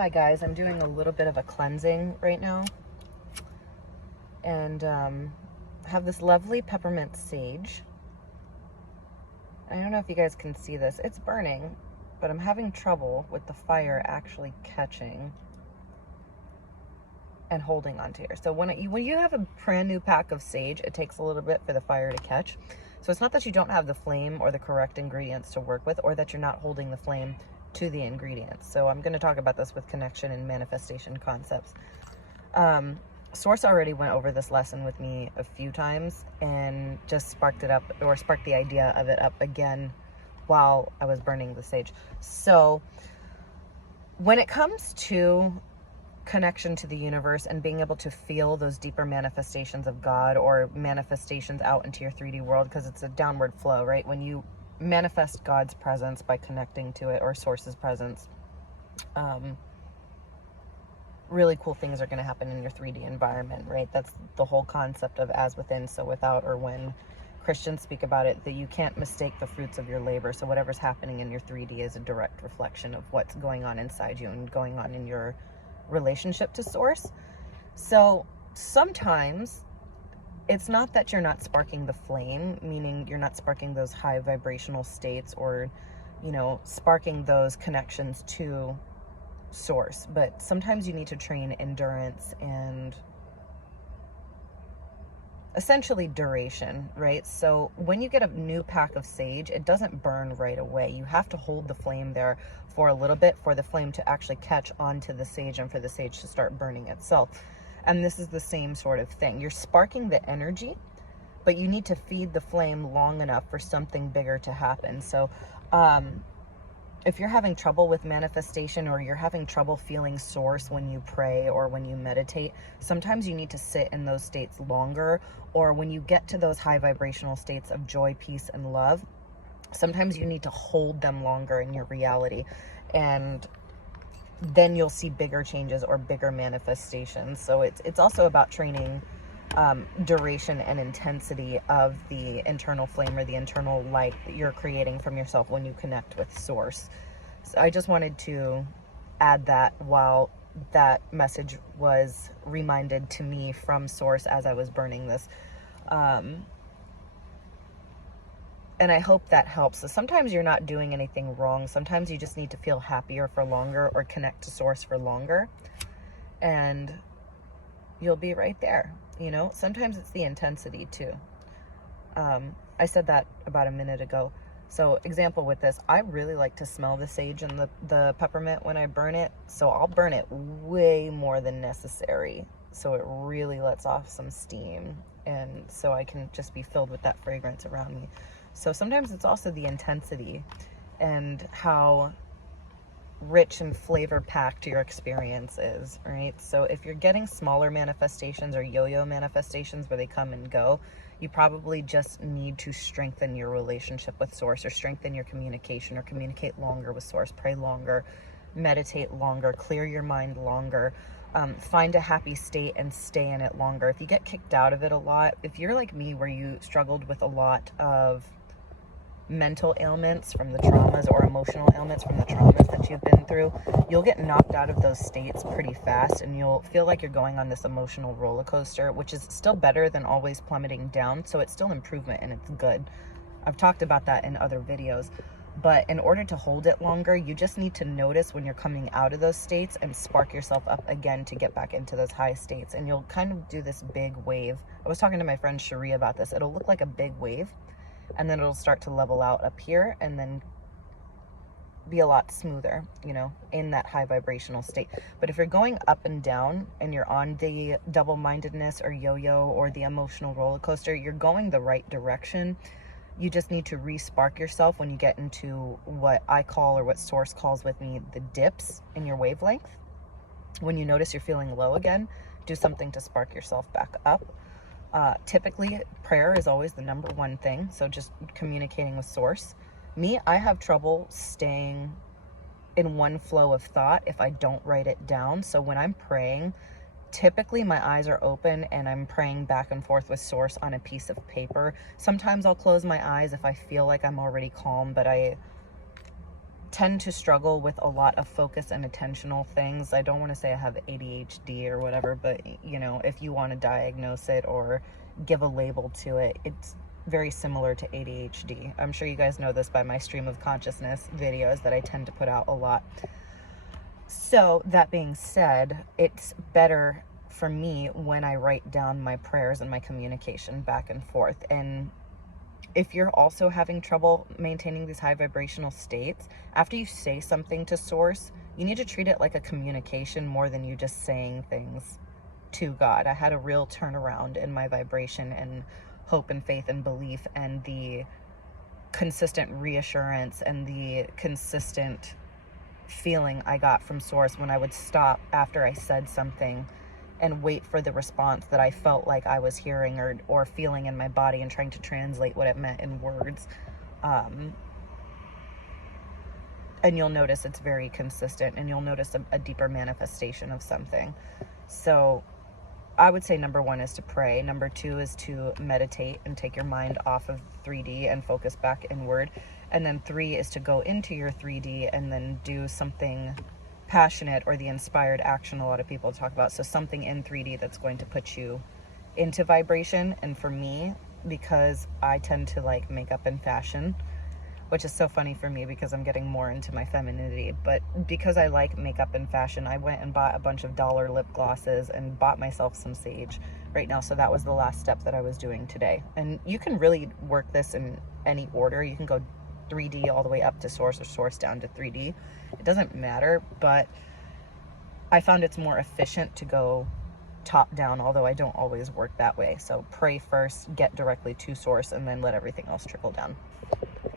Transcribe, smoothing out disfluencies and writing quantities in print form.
Hi guys, I'm doing a little bit of a cleansing right now, and have this lovely peppermint sage. I don't know if you guys can see this. It's burning, but I'm having trouble with the fire actually catching and holding onto here. So when you have a brand new pack of sage, it takes a little bit for the fire to catch. So it's not that you don't have the flame or the correct ingredients to work with, or that you're not holding the flame to the ingredients. So I'm going to talk about this with connection and manifestation concepts. Source already went over this lesson with me a few times and just sparked it up, or sparked the idea of it up again while I was burning the sage. So when it comes to connection to the universe and being able to feel those deeper manifestations of God, or manifestations out into your 3D world, because it's a downward flow, right? When you manifest God's presence by connecting to it, or source's presence, really cool things are going to happen in your 3D environment, right? That's the whole concept of as within, so without, or when Christians speak about it, that you can't mistake the fruits of your labor. So whatever's happening in your 3D is a direct reflection of what's going on inside you and going on in your relationship to source. So sometimes it's not that you're not sparking the flame, meaning you're not sparking those high vibrational states, or, sparking those connections to source, but sometimes you need to train endurance and essentially duration, right? So when you get a new pack of sage, it doesn't burn right away. You have to hold the flame there for a little bit for the flame to actually catch onto the sage and for the sage to start burning itself. And this is the same sort of thing. You're sparking the energy, but you need to feed the flame long enough for something bigger to happen. So if you're having trouble with manifestation, or you're having trouble feeling source when you pray or when you meditate, sometimes you need to sit in those states longer. Or when you get to those high vibrational states of joy, peace, and love, sometimes you need to hold them longer in your reality. And then you'll see bigger changes or bigger manifestations. So it's also about training duration and intensity of the internal flame, or the internal light that you're creating from yourself when you connect with source. So I just wanted to add that while that message was reminded to me from source as I was burning this. And I hope that helps. So sometimes you're not doing anything wrong. Sometimes you just need to feel happier for longer, or connect to source for longer, and you'll be right there. Sometimes it's the intensity too. I said that about a minute ago. So example with this, I really like to smell the sage and the peppermint when I burn it. So I'll burn it way more than necessary, so it really lets off some steam, and so I can just be filled with that fragrance around me. So sometimes it's also the intensity and how rich and flavor packed your experience is, right? So if you're getting smaller manifestations or yo-yo manifestations where they come and go, you probably just need to strengthen your relationship with source, or strengthen your communication, or communicate longer with source, pray longer, meditate longer, clear your mind longer, find a happy state and stay in it longer. If you get kicked out of it a lot, if you're like me where you struggled with a lot of mental ailments from the traumas, or emotional ailments from the traumas that you've been through, you'll get knocked out of those states pretty fast, and you'll feel like you're going on this emotional roller coaster, which is still better than always plummeting down. So it's still improvement, and it's good. I've talked about that in other videos. But in order to hold it longer, you just need to notice when you're coming out of those states and spark yourself up again to get back into those high states. And you'll kind of do this big wave. I was talking to my friend Cherie about this. It'll look like a big wave, and then it'll start to level out up here, and then be a lot smoother, in that high vibrational state. But if you're going up and down, and you're on the double-mindedness or yo-yo or the emotional roller coaster, you're going the right direction. You just need to re-spark yourself when you get into what I call, or what source calls with me, the dips in your wavelength. When you notice you're feeling low again, do something to spark yourself back up. Typically, prayer is always the number one thing. So just communicating with source. Me, I have trouble staying in one flow of thought if I don't write it down. So when I'm praying, typically my eyes are open and I'm praying back and forth with source on a piece of paper. Sometimes I'll close my eyes if I feel like I'm already calm, but tend to struggle with a lot of focus and attentional things. I don't want to say I have ADHD or whatever, but you know, if you want to diagnose it or give a label to it, it's very similar to ADHD. I'm sure you guys know this by my stream of consciousness videos that I tend to put out a lot. So that being said, it's better for me when I write down my prayers and my communication back and forth. And if you're also having trouble maintaining these high vibrational states, after you say something to source, you need to treat it like a communication more than you just saying things to God. I had a real turnaround in my vibration and hope and faith and belief, and the consistent reassurance and the consistent feeling I got from source when I would stop after I said something and wait for the response that I felt like I was hearing or feeling in my body, and trying to translate what it meant in words. And you'll notice it's very consistent, and you'll notice a deeper manifestation of something. So I would say number 1 is to pray. Number 2 is to meditate and take your mind off of 3D and focus back inward. And then 3 is to go into your 3D and then do something passionate, or the inspired action a lot of people talk about. So something in 3D that's going to put you into vibration. And for me, because I tend to like makeup and fashion, which is so funny for me because I'm getting more into my femininity, but because I like makeup and fashion, I went and bought a bunch of dollar lip glosses and bought myself some sage right now. So that was the last step that I was doing today. And you can really work this in any order. You can go 3D all the way up to source, or source down to 3D. It doesn't matter, but I found it's more efficient to go top down, although I don't always work that way. So pray first, get directly to source, and then let everything else trickle down.